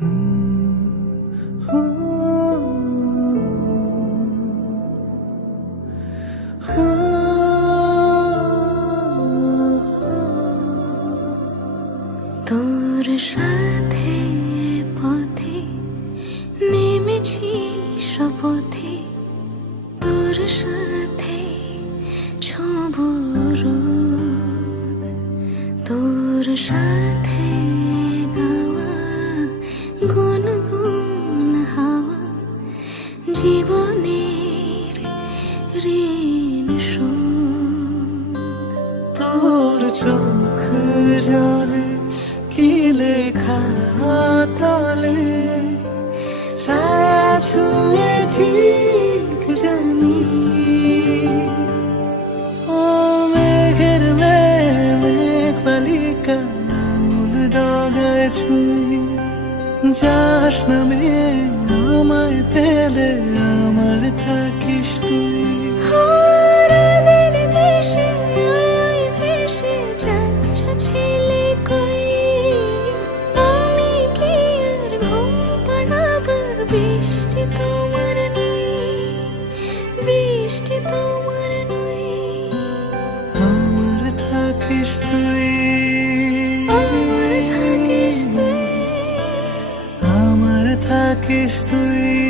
তোর সাথে পথে নেমেছি শপথে, তোর সাথে ছোঁব রোদ, তোর সাথে গাওয়া গুনগুন হাওয়া জীবনের ঋণ শোধ। তোর চোখ জলে কি লেখা তলে ছায়া ছুঁয়ে ঠিক জানি। ও মেঘের মেঘ বালিকা আঙুল ডগায় ছুঁয়ে যাস নামে আমায় পেলে আমার থাকিস তুই। বৃষ্টি তোমার নই, বৃষ্টি তোমার নই, আমার থাকিস তুই, আমার থাকিস তুই, আমার থাকিস তুই।